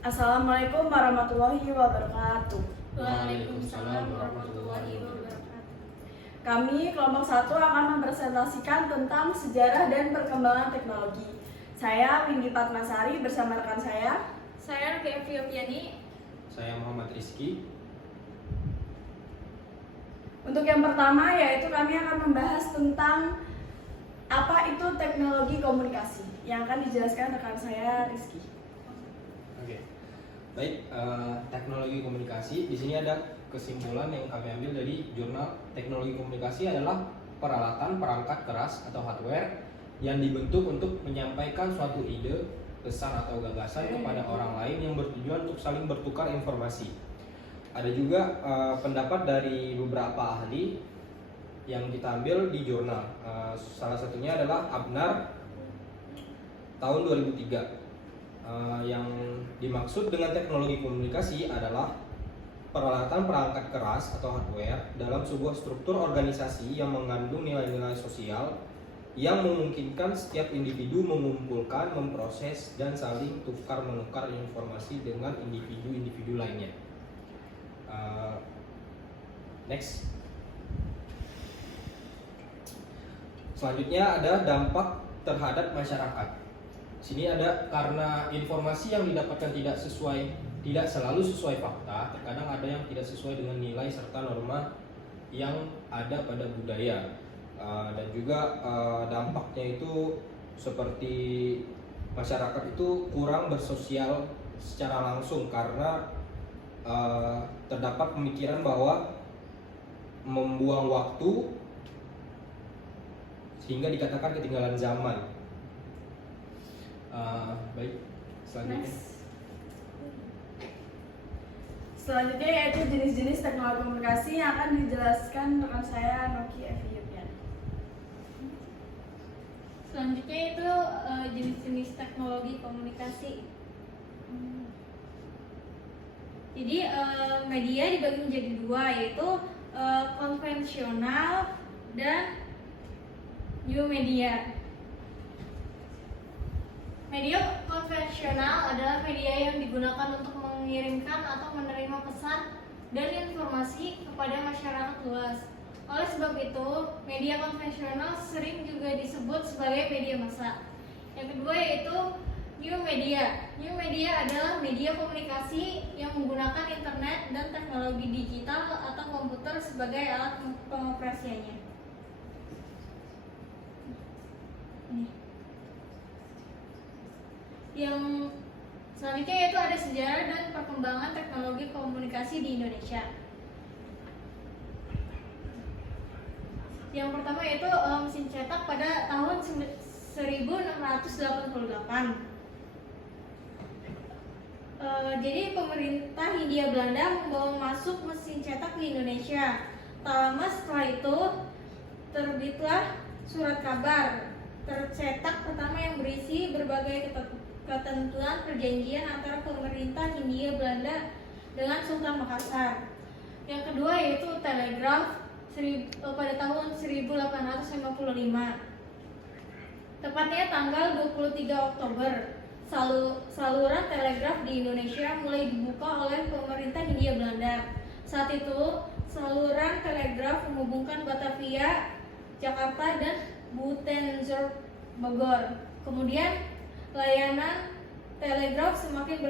Assalamualaikum warahmatullahi wabarakatuh. Waalaikumsalam warahmatullahi wabarakatuh. Kami kelompok 1 akan mempresentasikan tentang sejarah dan perkembangan teknologi. Saya Windy Fatmasari bersama rekan saya. Saya Rukia Fiopiani. Saya Muhammad Rizky. Untuk yang pertama yaitu kami akan membahas tentang apa itu teknologi komunikasi yang akan dijelaskan rekan saya Rizky. Oke. Baik, teknologi komunikasi di sini ada kesimpulan yang kami ambil dari jurnal. Teknologi komunikasi adalah peralatan perangkat keras atau hardware yang dibentuk untuk menyampaikan suatu ide, pesan atau gagasan kepada orang lain yang bertujuan untuk saling bertukar informasi. Ada juga pendapat dari beberapa ahli yang kita ambil di jurnal. Salah satunya adalah Abnar tahun 2003. Yang dimaksud dengan teknologi komunikasi adalah peralatan perangkat keras atau hardware dalam sebuah struktur organisasi yang mengandung nilai-nilai sosial yang memungkinkan setiap individu mengumpulkan, memproses, dan saling tukar-menukar informasi dengan individu-individu lainnya. Next. Selanjutnya ada dampak terhadap masyarakat. Sini ada karena informasi yang didapatkan tidak selalu sesuai fakta, terkadang ada yang tidak sesuai dengan nilai serta norma yang ada pada budaya. Dan juga dampaknya itu seperti masyarakat itu kurang bersosial secara langsung karena terdapat pemikiran bahwa membuang waktu sehingga dikatakan ketinggalan zaman. Baik, selanjutnya. Selanjutnya yaitu jenis-jenis teknologi komunikasi yang akan dijelaskan rekan saya Noki Eviupian. Selanjutnya itu jenis-jenis teknologi komunikasi. Jadi media dibagi menjadi dua, yaitu konvensional dan new media. Media konvensional adalah media yang digunakan untuk mengirimkan atau menerima pesan dan informasi kepada masyarakat luas. Oleh sebab itu, media konvensional sering juga disebut sebagai media massa. Yang kedua yaitu new media. New media adalah media komunikasi yang menggunakan internet dan teknologi digital atau komputer sebagai alat pengoperasiannya. Yang selanjutnya yaitu ada sejarah dan perkembangan teknologi komunikasi di Indonesia. Yang pertama yaitu mesin cetak pada tahun 1688. Jadi pemerintah Hindia Belanda membawa masuk mesin cetak di Indonesia. Tak lama setelah itu terbitlah surat kabar tercetak pertama yang berisi berbagai ketentuan perjanjian antara pemerintah Hindia Belanda dengan Sultan Makassar. Yang kedua yaitu telegraf pada tahun 1855. Tepatnya tanggal 23 Oktober, saluran telegraf di Indonesia mulai dibuka oleh pemerintah Hindia Belanda. Saat itu, saluran telegraf menghubungkan Batavia, Jakarta, dan Buitenzorg, Bogor. Kemudian layanan telegraf semakin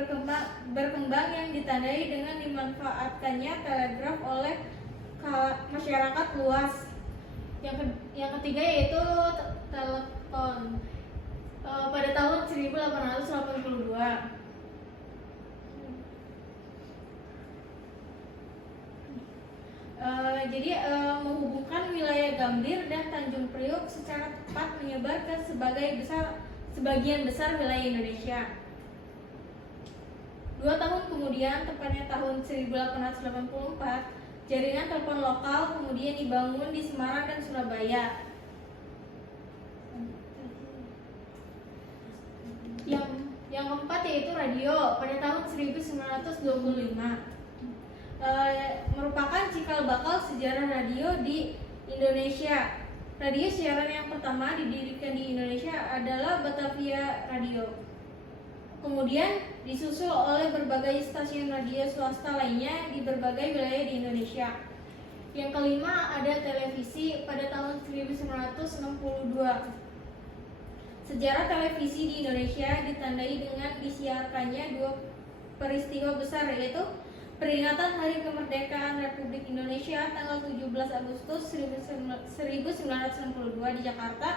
berkembang yang ditandai dengan dimanfaatkannya telegraf oleh masyarakat luas. Yang ketiga yaitu telepon pada tahun 1882. Jadi menghubungkan wilayah Gambir dan Tanjung Priok secara tepat menyebar ke sebagian besar wilayah Indonesia. 2 tahun kemudian, tepatnya tahun 1884, jaringan telepon lokal kemudian dibangun di Semarang dan Surabaya. Yang keempat yaitu radio pada tahun 1925. Merupakan cikal bakal sejarah radio di Indonesia. Radio siaran yang pertama didirikan di Indonesia adalah Batavia Radio. Kemudian disusul oleh berbagai stasiun radio swasta lainnya di berbagai wilayah di Indonesia. Yang kelima ada televisi pada tahun 1962. Sejarah televisi di Indonesia ditandai dengan disiarkannya dua peristiwa besar, yaitu peringatan Hari Kemerdekaan Republik Indonesia tanggal 17 Agustus 1962 di Jakarta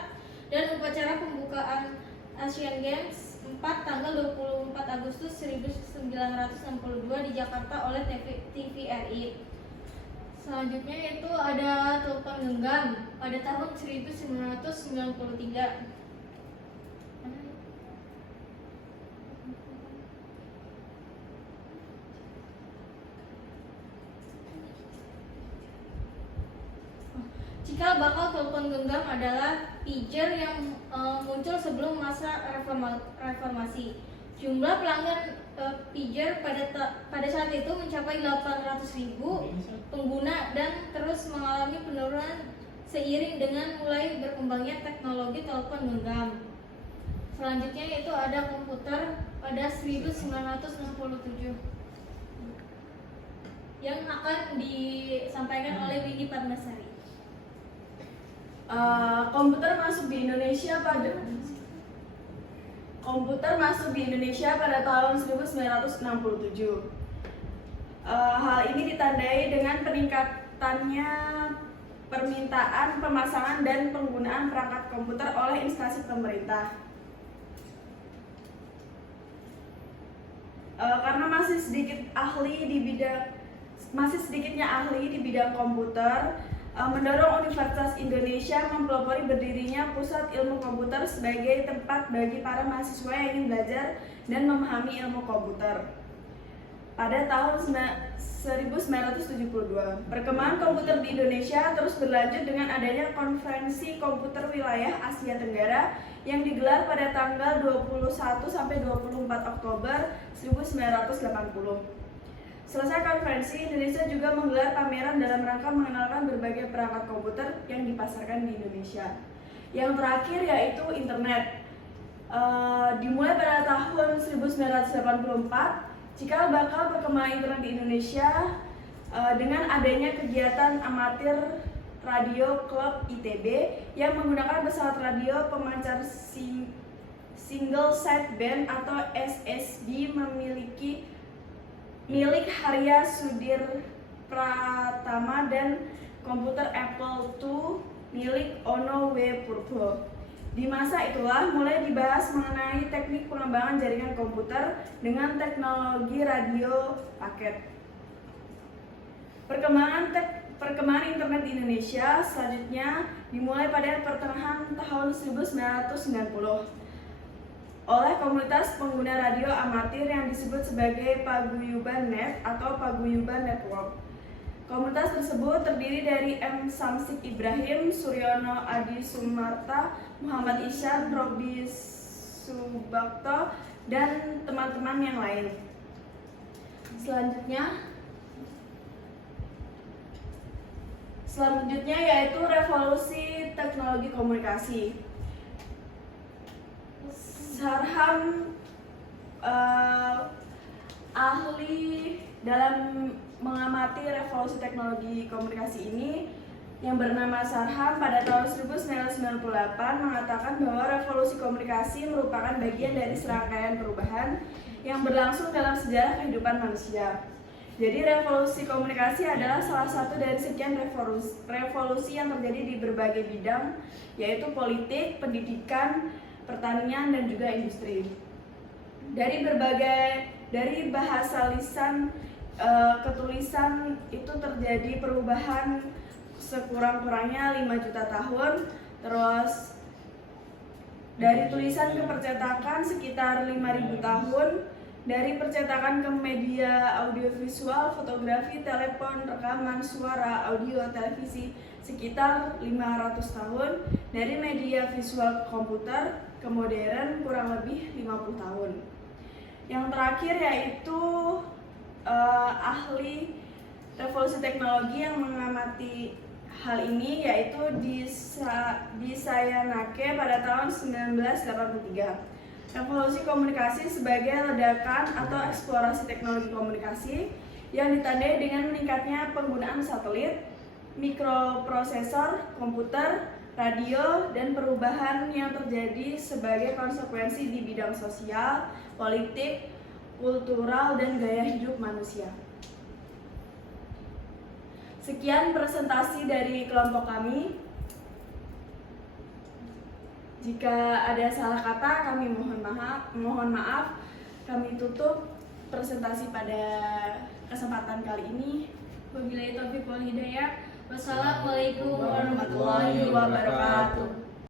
dan upacara pembukaan Asian Games 4 tanggal 24 Agustus 1962 di Jakarta oleh TVRI. Selanjutnya itu ada telepon genggam pada tahun 1993. Cikal bakal telepon genggam adalah pager yang muncul sebelum masa reformasi. Jumlah pelanggan pager pada saat itu mencapai 800.000 pengguna dan terus mengalami penurunan seiring dengan mulai berkembangnya teknologi telepon genggam. Selanjutnya itu ada komputer pada 1967 yang akan disampaikan oleh Windy Padmasari. Komputer masuk di Indonesia pada tahun 1967. Hal ini ditandai dengan peningkatannya permintaan pemasangan dan penggunaan perangkat komputer oleh instansi pemerintah. Karena masih sedikitnya ahli di bidang komputer, mendorong Universitas Indonesia mempelopori berdirinya Pusat Ilmu Komputer sebagai tempat bagi para mahasiswa yang ingin belajar dan memahami ilmu komputer. Pada tahun 1972, perkembangan komputer di Indonesia terus berlanjut dengan adanya Konferensi Komputer Wilayah Asia Tenggara yang digelar pada tanggal 21 sampai 24 Oktober 1980. Selesai konferensi, Indonesia juga menggelar pameran dalam rangka mengenalkan berbagai perangkat komputer yang dipasarkan di Indonesia. Yang terakhir yaitu internet. Dimulai pada tahun 1984, cikal bakal perkembangan internet di Indonesia dengan adanya kegiatan amatir radio klub ITB yang menggunakan pesawat radio pemancar single sideband atau SSB milik Harya Sudir Pratama dan komputer Apple II milik Ono W. Purbo. Di masa itulah mulai dibahas mengenai teknik pengembangan jaringan komputer dengan teknologi radio paket. Perkembangan internet di Indonesia selanjutnya dimulai pada pertengahan tahun 1990. Oleh komunitas pengguna radio amatir yang disebut sebagai Paguyuban Net atau Paguyuban Network. Komunitas tersebut terdiri dari M. Samsik Ibrahim, Suryono Adi Sumarta, Muhammad Isyan, Robi Subakto, dan teman-teman yang lain. Selanjutnya yaitu revolusi teknologi komunikasi. Sarham ahli dalam mengamati revolusi teknologi komunikasi ini yang bernama Sarham pada tahun 1998 mengatakan bahwa revolusi komunikasi merupakan bagian dari serangkaian perubahan yang berlangsung dalam sejarah kehidupan manusia. Jadi revolusi komunikasi adalah salah satu dari sekian revolusi yang terjadi di berbagai bidang, yaitu politik, pendidikan, pertanian, dan juga industri. Dari bahasa lisan ke tulisan itu terjadi perubahan sekurang-kurangnya 5 juta tahun. Terus dari tulisan ke percetakan sekitar 5.000 tahun. Dari percetakan ke media audiovisual, fotografi, telepon, rekaman, suara, audio, televisi sekitar 500 tahun. Dari media visual ke komputer ke modern kurang lebih 50 tahun. Yang terakhir yaitu ahli revolusi teknologi yang mengamati hal ini yaitu Disayanake pada tahun 1983. Revolusi komunikasi sebagai ledakan atau eksplorasi teknologi komunikasi yang ditandai dengan meningkatnya penggunaan satelit, mikroprosesor, komputer, radio, dan perubahan yang terjadi sebagai konsekuensi di bidang sosial, politik, kultural, dan gaya hidup manusia. Sekian presentasi dari kelompok kami. Jika ada salah kata, kami mohon maaf. Kami tutup presentasi pada kesempatan kali ini. Wabillahi taufiq wal hidayah. Wassalamualaikum warahmatullahi Warahmatullahi wabarakatuh.